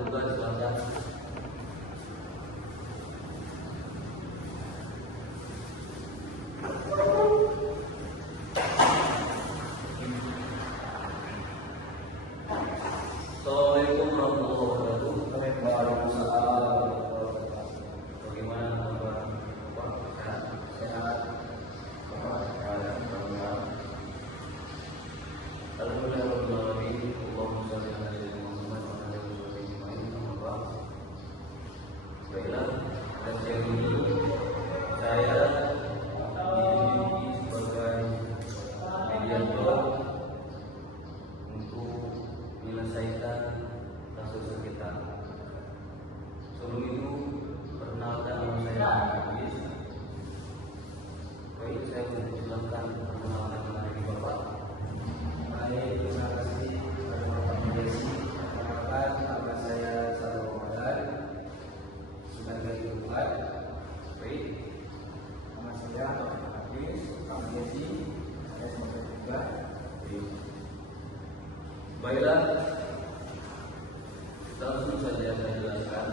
Juga silakan. Assalamualaikum warahmatullahi wabarakatuh. Waalaikumsalam. Bagaimana kabar Bapak? Sehat? Alhamdulillah rabbil alamin. Allahumma shalli ala sayyidina Muhammad wa ala alihi wasallam. Baiklah, dan saya dididik sebagai mediator untuk menyelesaikan kasus sengketa. Sebelum itu, perkenalkan nama saya Hafiz. Baik, saya menjelaskan perkenalkan dari Bapak. Baik, terima kasih kepada Bapak Desi. Perkenalkan, nama saya Salih Ramadan sebagai Tuhan. Baik, Nama saya Bapak Hafiz, Bapak Desi. Saya sebagai Tuhan. baiklah. Langsung saja saya jelaskan.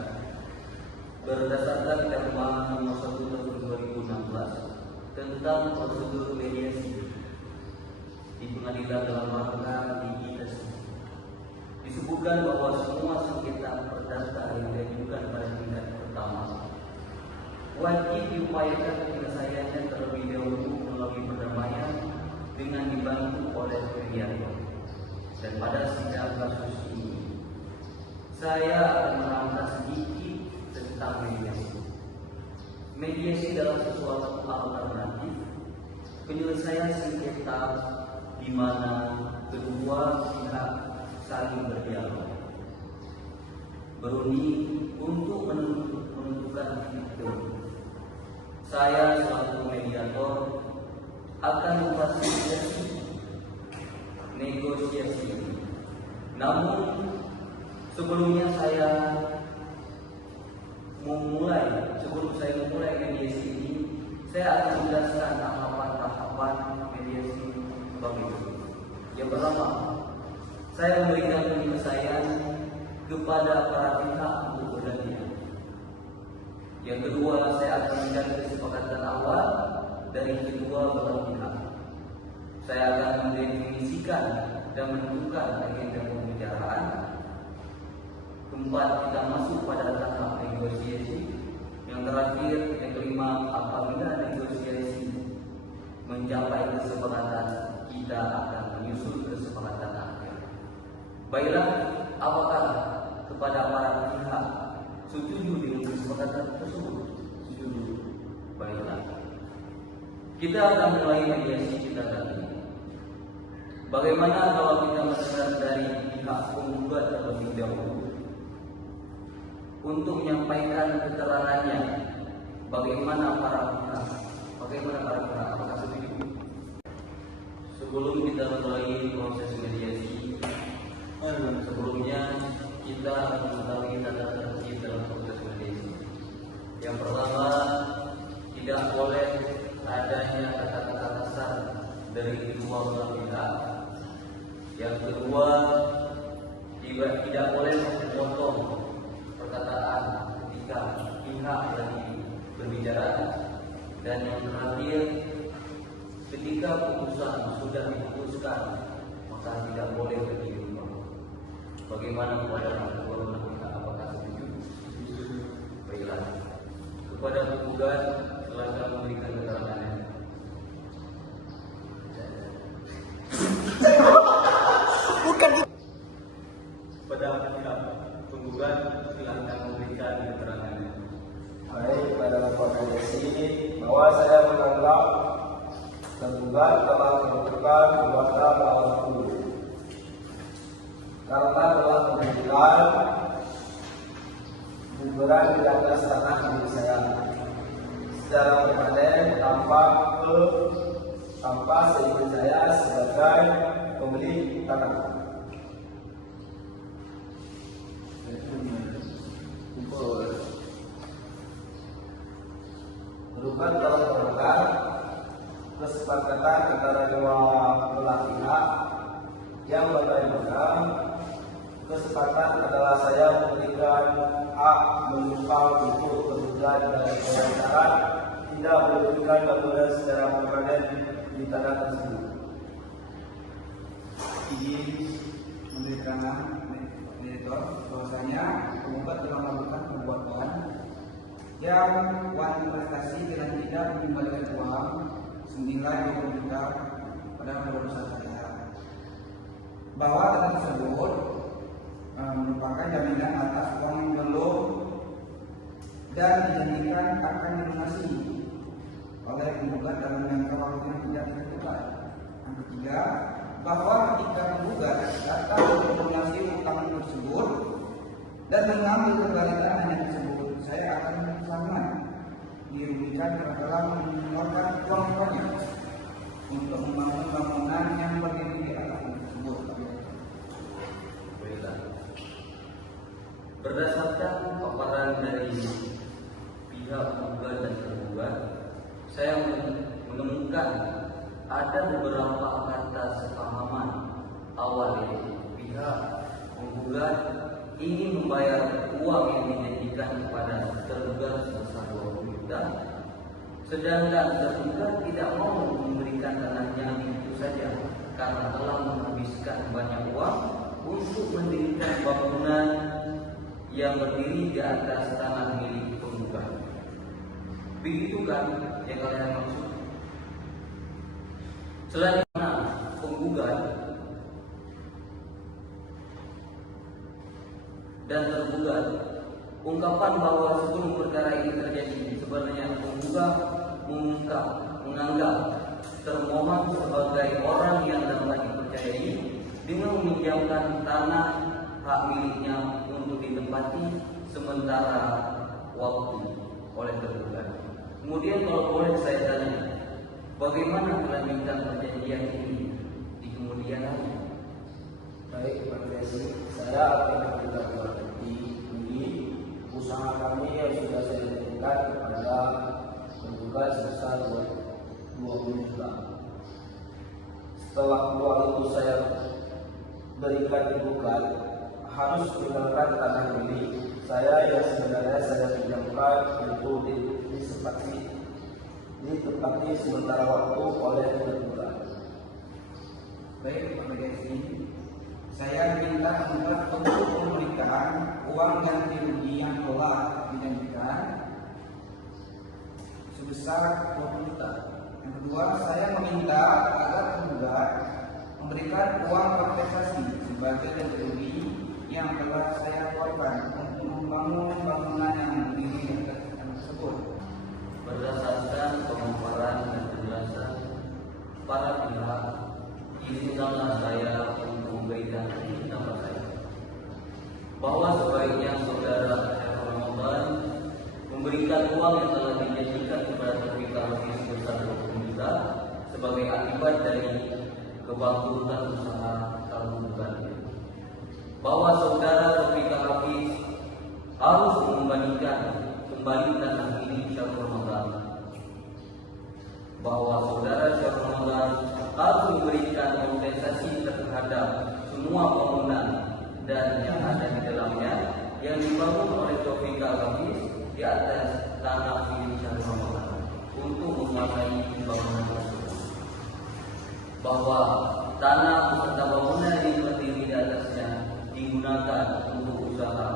Berdasarkan Perma Nomor 1 Tahun 2016 tentang prosedur mediasi di pengadilan dalam rangka mediasi, disebutkan bahwa semua sengketa perdata yang diajukan pada tingkat pertama wajib diupayakan penyelesaiannya terlebih dahulu melalui perdamaian dengan dibantu oleh mediator. Dan pada sidang kasus ini, saya akan merangkas sedikit tentang mediasi. Mediasi adalah sesuatu alternatif penyelesaian sengketa di mana kedua pihak saling berdialog, berunding untuk menentukan titik temu. Saya selaku mediator akan memfasilitasi negosiasi ini. Namun sebelum saya memulai mediasi ini, saya akan menjelaskan tahapan-tahapan mediasi sebagai berikut. Yang pertama, saya memberikan penyelesaian kepada para pihak untuk bergantian. Yang kedua, saya akan mencari kesepakatan awal dari kedua belah pihak. Saya akan mendefinisikan dan menentukan agenda pembicaraan. Keempat, kita masuk pada tahap negosiasi. Yang terakhir, yang kelima, apabila negosiasi mencapai kesepakatan, kita akan menyusun kesepakatan akhir. Baiklah, apakah kepada para pihak setuju dengan kesepakatan tersebut? Setuju. Baiklah, kita akan mulai mediasi kita tadi. Bagaimana kalau kita mendengar dari pihak penggugat terlebih dahulu untuk menyampaikan keterangannya? Bagaimana para pihak apakah setuju? Sebelum kita mulai proses mediasi, sebelumnya kita harus mengetahui tata tertib dalam proses mediasi. Yang pertama, tidak boleh adanya kata-kata kasar dari kedua belah pihak. Yang kedua, tidak boleh memotong perkataan ketika pihak lagi berbicara. Dan yang terakhir, ketika putusan sudah diputuskan, maka tidak boleh berubah. Bagaimana kepada kedua belah pihak? Apakah setuju? Baiklah, kepada penggugat silakan memberikan keterangannya. Pada pihak penggugat silakan memberikan keterangannya. Baik, pada Bapak Desi, bahwa saya menganggap tergugat telah melakukan perbuatan melawan hukum karena telah memberikan guguran di atas tanah milik saya secara permanen tanpa seizin saya sebagai pemilik tanah. Gugat telah melanggar kesepakatan antara dua belah pihak yang bagaimana kesepakatan adalah saya memberikan hak menumpang untuk tergugat dan dengan syarat tidak memberikan bangunan secara permanen di tanah tersebut. Izin memberi keterangan editor bahwasanya penggugat telah melakukan perbuatan yang wajib prestasi dengan tidak mengembalikan uang senilai 20 juta pada perusahaan saya, bahwa tanah tersebut merupakan jaminan atas uang yang belum dan dijanjikan akan dilunasi oleh penggugat dalam jangka waktu yang tidak ditentukan. Yang ketiga, bahwa ketika penggugat datang untuk melunasi utang tersebut dan mengambil kembali tanahnya tersebut, saya akan sangat dirugikan karena telah mengeluarkan uang banyak untuk membangun bangunan yang berdiri di atas tanah tersebut. Berdasarkan paparan dari pihak penggugat dan tergugat, saya menemukan ada beberapa kata sepahaman awal, yaitu pihak penggugat ingin membayar uang yang dijanjikan kepada tergugat sebesar 20 juta, sedangkan tergugat tidak mau memberikan tanahnya itu saja karena telah menghabiskan banyak uang untuk mendirikan bangunan yang berdiri di atas tanah milik penggugat. Begitu kan yang kalian maksud? Selain penggugat dan tergugat, ungkapan bahwa sebelum perkara ini terjadi sebenarnya penggugat menganggap termohon sebagai orang yang dapat dipercayai dengan meminjamkan tanah hak miliknya untuk ditempati sementara waktu oleh tergugat. Kemudian kalau boleh saya tanya, bagaimana kelanjutan perjanjian ini di kemudian hari? Baik, Pak Desi, saya akan memberitahu bukti usaha kami yang sudah saya berikan kepada penggugat sebesar 20 juta. Setelah uang itu saya berikan penggugat, harus menggunakan tanah milik saya yang sebenarnya saya pinjamkan untuk ditempati sementara waktu oleh tergugat. Baik, Pak Desi, saya minta penggugat untuk memberikan uang yang dirugi yang telah dijanjikan sebesar 20 juta. Yang kedua, saya meminta agar penggugat memberikan uang kompensasi sebagai ganti rugi yang telah saya keluarkan untuk membangun bangunan yang berdiri di atas tanah tersebut. Berdasarkan pemaparan dan penjelasan para pihak, izinkanlah saya untuk memberikan pendapat saya bahwa sebaiknya saudara Ramadan memberikan uang yang telah dijanjikan kepada terpikir sebesar 20 juta sebagai akibat dari kebangkrutan usaha tergugat, bahwa saudara terpikir Hafiz harus mengembalikan kembali tanah milik Syahrul Ramadan, bahwa saudara Syahrul Ramadan harus memberikan kompensasi terhadap semua bangunan dan yang ada di dalamnya yang dibangun oleh Taufik Al-Hafiz di atas tanah milik Syahrul Ramadan untuk menguasai bangunan tersebut, bahwa tanah beserta bangunan yang berdiri di atasnya digunakan untuk usaha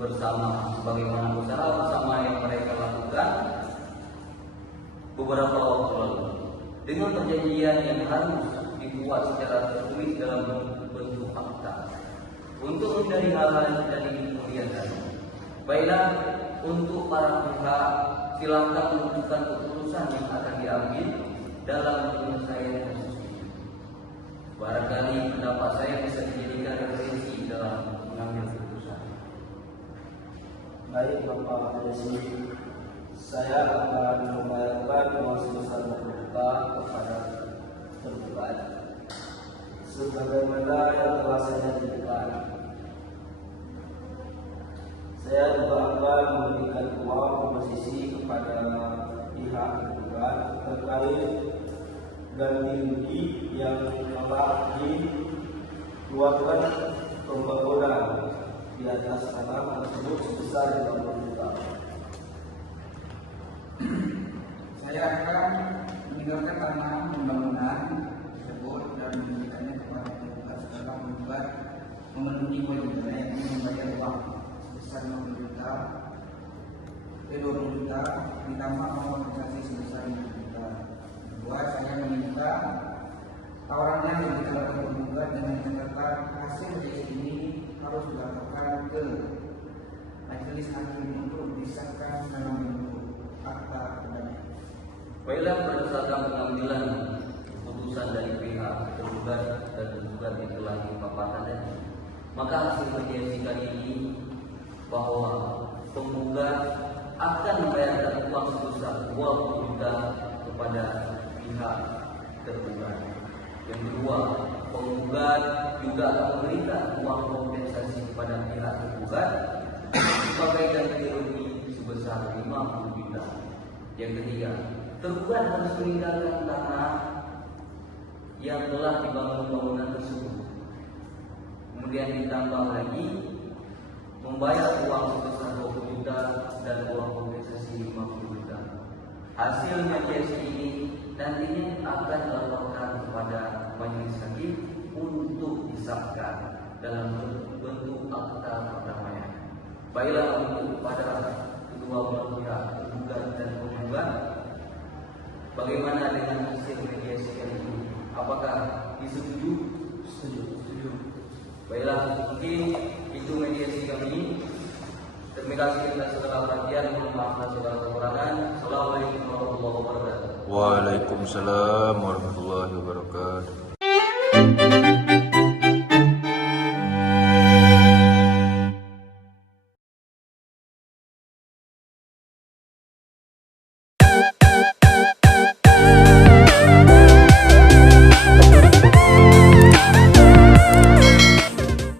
bersama, sebagaimana usaha bersama yang mereka lakukan beberapa waktu lalu, dengan perjanjian yang harus dibuat secara tertulis dalam bentuk akta untuk menghindari hal-hal yang terjadi di kemudian hari. Baiklah, untuk para pihak silakan menentukan keputusan yang akan diambil dalam penyelesaian kasus ini. Barangkali pendapat saya bisa dijadikan referensi dalam mengambil keputusan. Baik, Bapak Desi, saya akan membayarkan uang sebesar 20 juta kepada tergugat sebagaimana yang telah saya janjikan. Saya juga akan memberikan uang komposisi kepada pihak tergugat terkait ganti rugi yang telah dikeluarkan pembangunan di atas tanah tersebut sebesar 50 juta. Saya akan meninggalkan tanah pembangunan tersebut dan memberikannya kepada penggugat setelah penggugat memenuhi kewajibannya yang membayar uang sebesar 50 juta, 20 juta ditambah kompensasi sebesar 5 juta. Kedua, saya meminta tawarannya yang ditawarkan penggugat dengan catatan hasil mediasi ini harus dilaporkan ke majelis hakim untuk disahkan dalam bentuk akta perdanaan. Baiklah, berdasarkan pengambilan keputusan dari pihak tergugat dan tergugat yang telah dipaparkan tadi, maka hasil mediasi kali ini bahwa penggugat akan membayarkan uang sebesar 20 juta kepada pihak tergugat. Yang kedua, penggugat juga akan memberikan uang kompensasi kepada pihak tergugat sebagai ganti rugi sebesar 50 juta. Yang ketiga, tergugat harus meninggalkan tanah yang telah dibangun bangunan tersebut. Kemudian ditambah lagi membayar uang sebesar 20 juta dan uang kompensasi 50 juta. Hasil mediasi ini nantinya akan dilaporkan kepada majelis hakim untuk disahkan dalam bentuk akta perdamaian. Baiklah, untuk pada kedua belah pihak tergugat dan penggugat, bagaimana dengan hasil mediasi ini? Apakah disetujui? Setuju. Baiklah, mungkin itu mediasi kami. Terima kasih atas segala perhatian. Mohon maaf atas segala kekurangan. Assalamualaikum warahmatullahi wabarakatuh. Waalaikumsalam warahmatullahi wabarakatuh.